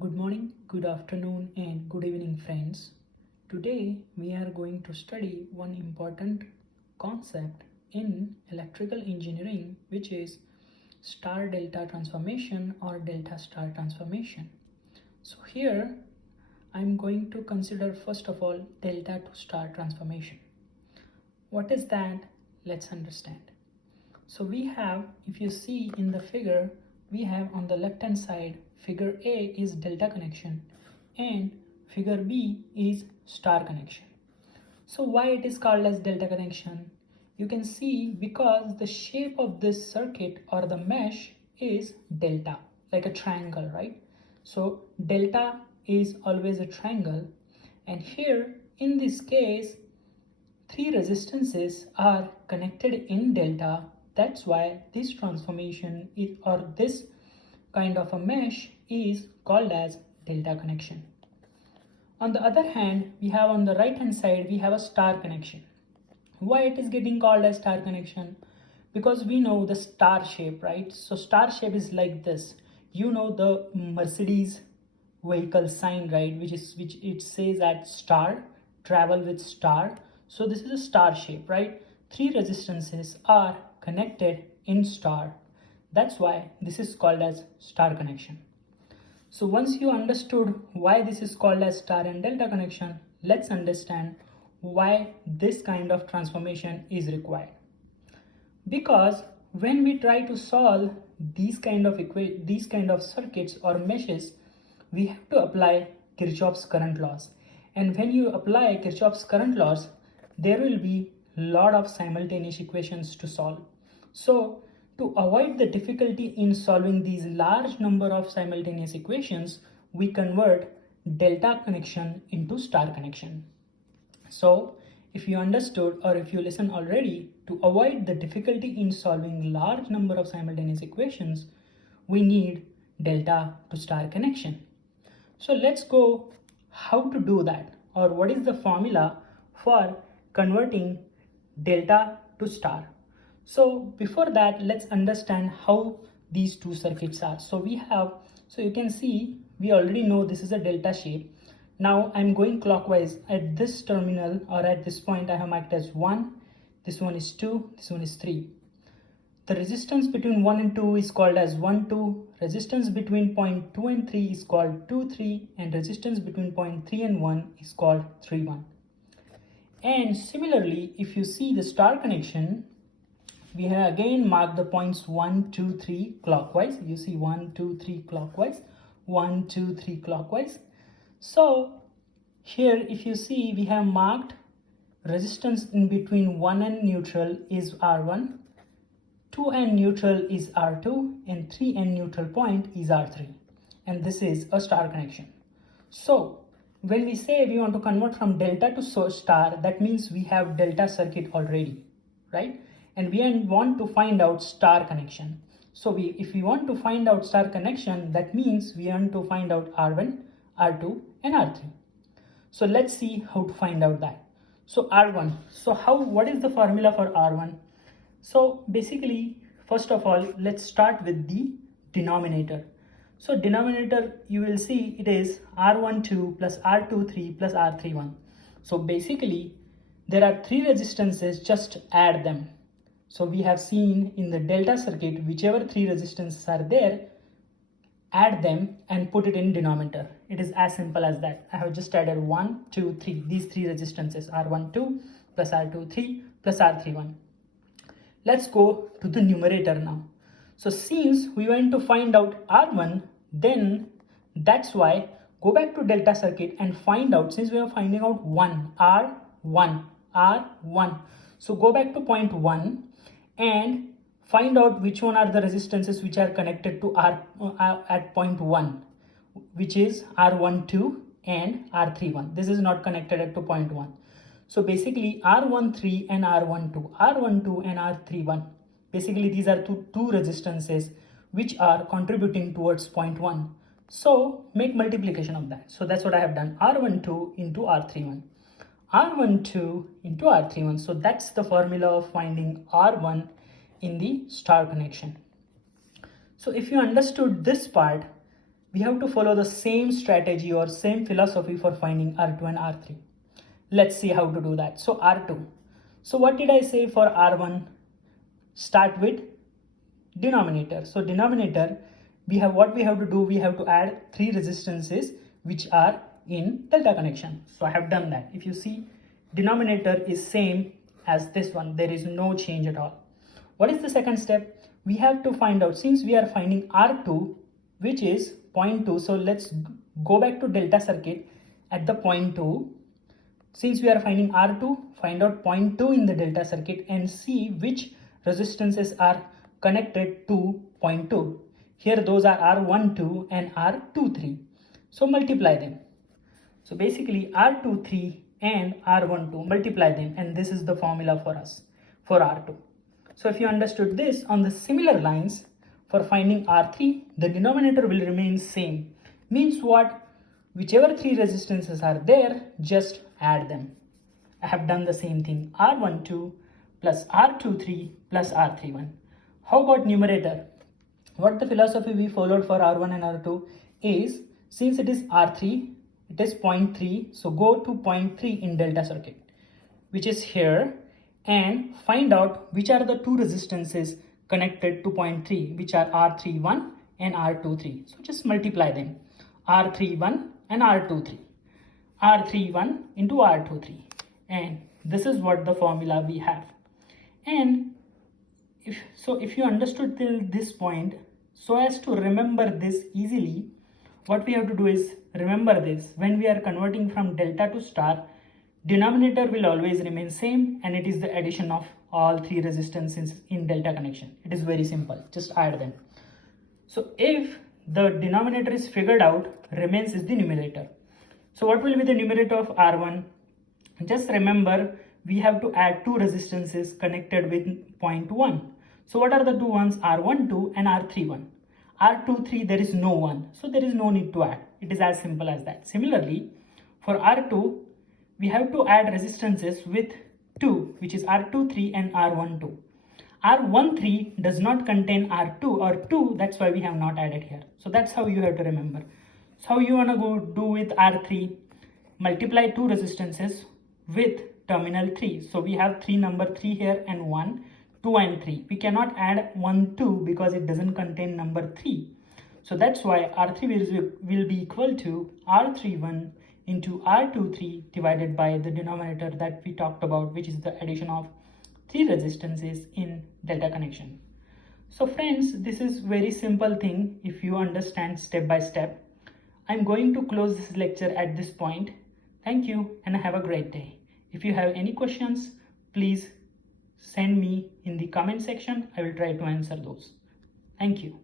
Good morning, good afternoon, and good evening, friends. Today we are going to study one important concept in electrical engineering, which is star delta transformation or delta star transformation. So, here I'm going to consider first of all delta to star transformation. What is that? Let's understand. So we have, if you see in the figure, we have on the left hand side, figure A is delta connection and figure B is star connection. So why it is called as delta connection? You can see because the shape of this circuit or the mesh is delta, like a triangle, right? So delta is always a triangle, and here in this case three resistances are connected in delta. That's why this transformation or this kind of a mesh is called as delta connection. On the other hand, we have on the right hand side, we have a star connection. Why it is getting called as star connection? Because we know the star shape, right? So star shape is like this. You know the Mercedes vehicle sign, right? Which it says that star, travel with star. So this is a star shape, right? Three resistances are connected in star. That's why this is called as star connection. So once you understood why this is called as star and delta connection, let's understand why this kind of transformation is required. Because when we try to solve these kind of circuits or meshes, we have to apply Kirchhoff's current laws. And when you apply Kirchhoff's current laws, there will be lot of simultaneous equations to solve. So to avoid the difficulty in solving these large number of simultaneous equations, we convert delta connection into star connection. So if you understood or if you listen already, to avoid the difficulty in solving large number of simultaneous equations, we need delta to star connection. So let's go how to do that, or what is the formula for converting delta to star. So before that, let's understand how these two circuits are. So you can see we already know this is a delta shape. Now I'm going clockwise. At this terminal or at this point I have marked as 1, this one is 2, this one is 3. The resistance between 1 and 2 is called as 1, 2. Resistance between point 2 and 3 is called 2, 3. And resistance between point 3 and 1 is called 3, 1. And similarly, if you see the star connection, we have again marked the points 1, 2, 3 clockwise. You see 1, 2, 3 clockwise, 1, 2, 3 clockwise. So here if you see, we have marked resistance in between 1 and neutral is R1, 2 and neutral is R2, and 3 and neutral point is R3. And this is a star connection. So when we say we want to convert from delta to star, that means we have delta circuit already, right? And we want to find out star connection. So if we want to find out star connection, that means we want to find out R1, R2 and R3. So let's see how to find out that. So R1, what is the formula for R1? So basically, first of all, let's start with the denominator. So denominator, you will see it is R12 plus R23 plus R31. So basically, there are three resistances, just add them. So we have seen in the delta circuit, whichever three resistances are there, add them and put it in denominator. It is as simple as that. I have just added 1, 2, 3. These three resistances, R12 plus R23 plus R31. Let's go to the numerator now. So since we want to find out R1, then that's why go back to delta circuit and find out, since we are finding out 1, R1. So go back to point 1 and find out which one are the resistances which are connected to at point 1, which is R12 and R31. This is not connected at to point 1. So basically R13 and R12 and R31. Basically these are two resistances which are contributing towards point 1. So make multiplication of that. So that's what I have done. R12 into R31. R12 into R31. So that's the formula of finding R1 in the star connection. So if you understood this part, we have to follow the same strategy or same philosophy for finding R2 and R3. Let's see how to do that. So R2. So what did I say for R1? Start with denominator. So denominator, we have what we have to do, we have to add 3 resistances which are in delta connection. So I have done that. If you see, denominator is same as this one, there is no change at all. What is the second step? We have to find out, since we are finding R2 which is 0.2, so let's go back to delta circuit at the 0.2. Since we are finding R2, find out 0.2 in the delta circuit and see which resistances are connected to 0.2. Here those are R12 and R23. So multiply them. So basically R23 and R12, multiply them, and this is the formula for us for R2. So if you understood this, on the similar lines for finding R3, the denominator will remain same. Means what? Whichever 3 resistances are there, just add them. I have done the same thing. R12 plus R23 plus R31. How about numerator? What the philosophy we followed for R1 and R2 is, since it is R3, it is 0.3, so go to 0.3 in delta circuit, which is here, and find out which are the 2 resistances connected to 0.3, which are R31 and R23. So just multiply them. R31 and R23. R31 into R23. And this is what the formula we have. And if you understood till this point, so as to remember this easily, what we have to do is remember this. When we are converting from delta to star, denominator will always remain same, and it is the addition of all 3 resistances in delta connection. It is very simple, just add them. So if the denominator is figured out, remains is the numerator. So what will be the numerator of R1? Just remember, we have to add 2 resistances connected with 0.1. So what are the 2 ones? R12 and R31. R23, there is no 1, so there is no need to add. It is as simple as that. Similarly, for R2, we have to add resistances with 2, which is R23 and R12. R13 does not contain R2 or 2, that's why we have not added here. So that's how you have to remember. So how you want to go do with R3? Multiply 2 resistances with terminal 3. So we have number 3 here and 1, 2 and 3. We cannot add 1, 2 because it doesn't contain number 3. So that's why R3 will be equal to R31 into R23 divided by the denominator that we talked about, which is the addition of 3 resistances in delta connection. So friends, this is very simple thing if you understand step by step. I'm going to close this lecture at this point. Thank you and have a great day. If you have any questions, please send me in the comment section. I will try to answer those. Thank you.